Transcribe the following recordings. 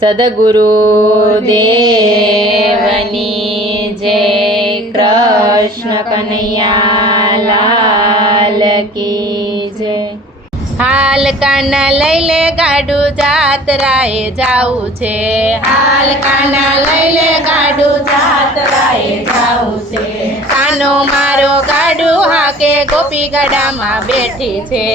સદગુરુ દેવની જય. કૃષ્ણ કનૈયા લાલ કી જય. હાલ કાના લઈ લે ગાડું જાતરાએ જાવું છે. હાલ કાના લઈ લે ગાડું જાતરાએ જાવું છે. કાનો મારો ગાડું હાકે ગોપી ગાડામાં બેઠી છે.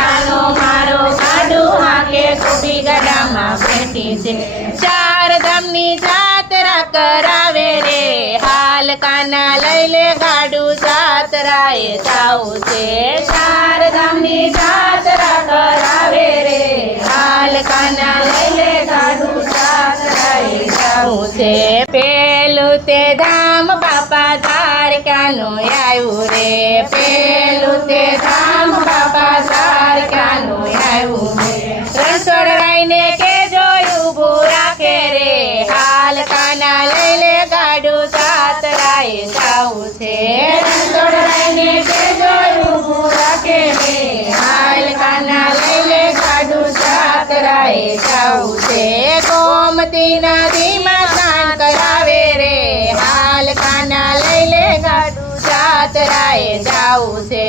કાનો મારો ગાડું હાકે ગોપી ગાડામાં બેઠી છે. ચાર ધામની જાત્રા કરાવે રે. હાલ કાના લઈ લે ગાડું જાતરાએ જાવું છે. ચાર ધામની જાત્રા કરાવે રે. હાલ કાના લઈ લે ગાડું જાતરાએ જાવું છે. પેલું તે ધામ બાપા દ્વારકાનું આવ્યું રે. પેલું તે ધામ બાપા દ્વારકાનું આવ્યું રે. રણછોડરાયને કે જોયું ઊભું રાખે રે. હાલ કાના લઈ લે ગાડું જાતરાએ જાવું છે. રણછોડરાયને કે જોયું ઊભું રાખે રે. હાલ કાના લઈ લે ગાડું જાતરાએ જાવું છે. ગોમતી નદીમાં સ્નાન કરાવે રે. હાલ કાના લઈ લે ગાડું જાતરાએ જાવું છે.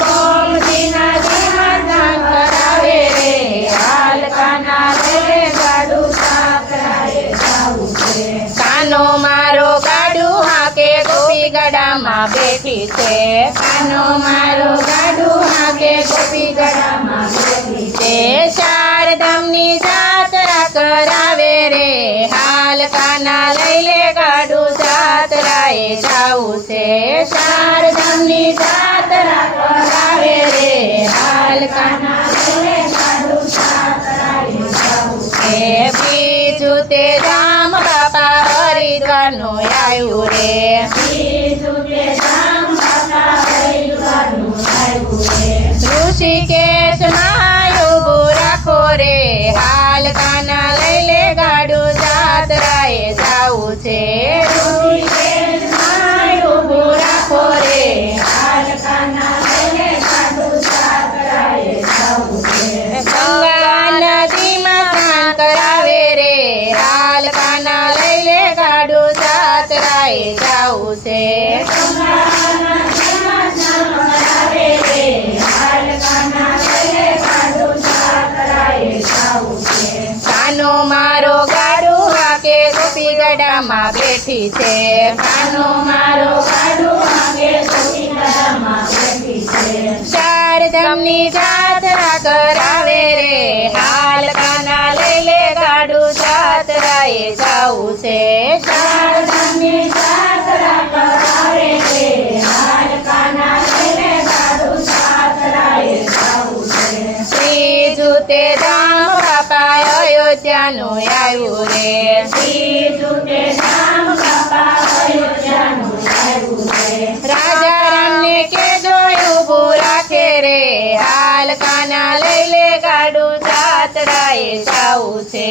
ગોમતી નદીમાં સ્નાન કરાવે રે. હાલ કાના લઈ લે ગાડું જાતરાએ જાવું છે. કાનો મારો ગાડું હાકે ગોપી ગાડામાં બેઠી છે. કાનો મારો ગાડું હાકે ગોપી ગાડામાં બેઠી છે. ચાર ધામની જાત્રા કરાવે રે. હાલ કાના લઈ લે ગાડું જાતરાએ જાવું છે. ચાર ધામની જાત્રા કરાવે રે. હાલ કાના લઈ લે ગાડું જાતરાએ જાવું છે. બીજું તે ધામ બાપા હરિદ્વારનું આવ્યું રે. બીજું તે ધામ બાપા હરિદ્વારનું આવ્યું રે. ઋષિકેશમાં ઊભું રાખો રે. હાલ કાના લઈ લે ગાડું જાતરાએ જાવું છે. ઋષિકેશમાં ઊભું રાખો રે. હાલ કાના લઈ લે ગાડું જાતરાએ જાવું છે. ગંગા નદીમાં સ્નાન કરાવે રે. હાલ કાના લઈ લે ગાડું જાતરાએ જાવું છે. કાનો મારો ગાડું હાકે ગોપી ગાડામાં બેઠી છે. કાનો મારો ગાડું હાકે ગોપી ગાડામાં બેઠી છે. ચાર ધામની જાત્રા કરાવે રે. હાલ કાના લઈ લે ગાડું જાતરાએ જાવું છે. ચાર ધામની જાત્રા કરાવે રે. હાલ કાના લઈ લે ગાડું જાતરાએ જાવું છે. ત્રીજું તે ધામ બાપા અયોધ્યાનું આવ્યું રે. ત્રીજું તે ધામ બાપા અયોધ્યાનું આવ્યું રે. રાજા રામને કે જોયું ઊભું રાખે રે. હાલ કાના લઈ લે ગાડું જાતરાએ જાવું છે.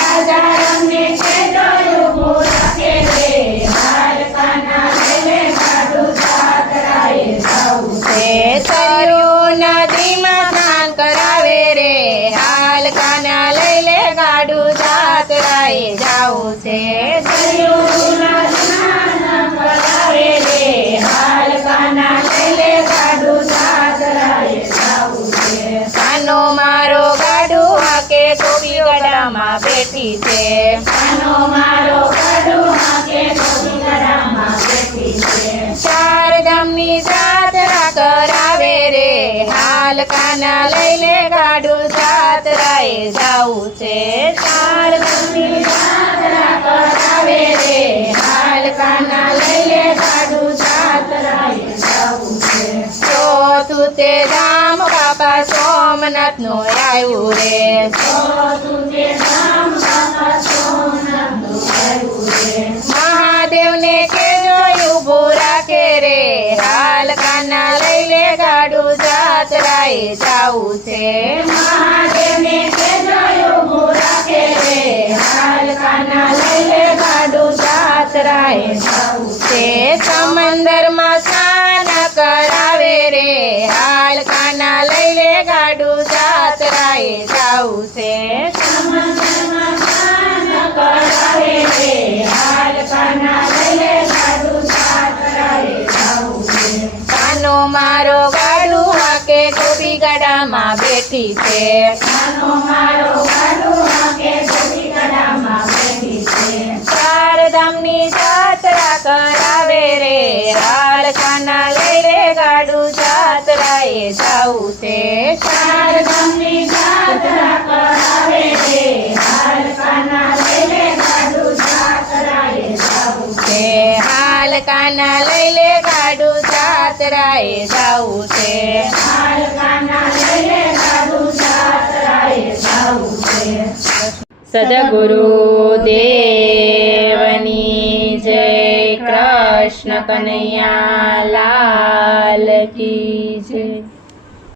રાજા રામને કે જોયું ઊભું રાખે રે. હાલ કાના લઈ લે ગાડું જાતરાએ જાવું છે. સરયુ નદીમાં સ્નાન કરાવે રે. હાલ કાના લઈ લે ગાડું જાતરાએ જાવું છે. સરયુ નદીમાં સ્નાન કરાવે રે. હાલ કાના લઈ લે ગાડું જાતરાએ જાવું છે. કાનો મારો ગાડું હાકે ગોપી ગાડામાં બેઠી છે. કાનો મારો ગાડું હાકે ગોપી ગાડામાં બેઠી છે. ચાર ધામની જાત્રા કરાવે રે. હાલ કાના લઈ લે ગાડું જાતરાએ જાવું છે. ચાર ધામની જાત્રા કરાવે રે. હાલ કાના લઈ લે ગાડું જાતરાએ જાવું છે. ચોથું તે ધામ બાપા સોમનાથનું આવ્યું રે. ચોથું તે ધામ બાપા સોમનાથનું આવ્યું રે. મહાદેવને કે જોયું ઊભું રાખે રે. હાલ કાના લઈ લે ગાડું જાતરાએ જાવું છે. મહાદેવને કે જોયું ઊભું રાખે રે. હાલ કાના લઈ લે ગાડું જાતરાએ જાવું છે. સમંદરમાં સ્નાન કરાવે રે. હાલ કાના લઈ લે ગાડું જાતરાએ જાવું છે. સમંદરમાં સ્નાન બેઠી છે કાનો મારો ગાડું હાકે ગોપી ગઢામાં બેઠી છે ચાર ધામની જાત્રા કરાવે રે હાલ કાના લઈ લે ગાડું જાત્રાએ જાવું છે ચાર ધામની જાત્રા કરાવે રે હાલ કાના લઈ લે ગાડું જાત્રાએ જાવું છે હાલ કાના લઈ લે ગાડું જાત્રાએ જાવું છે હાલ કાના લઈ લે ગાડું જાત્રાએ જાવું છે સદગુરુ દેવની જય કૃષ્ણ કનૈયા લાલ કી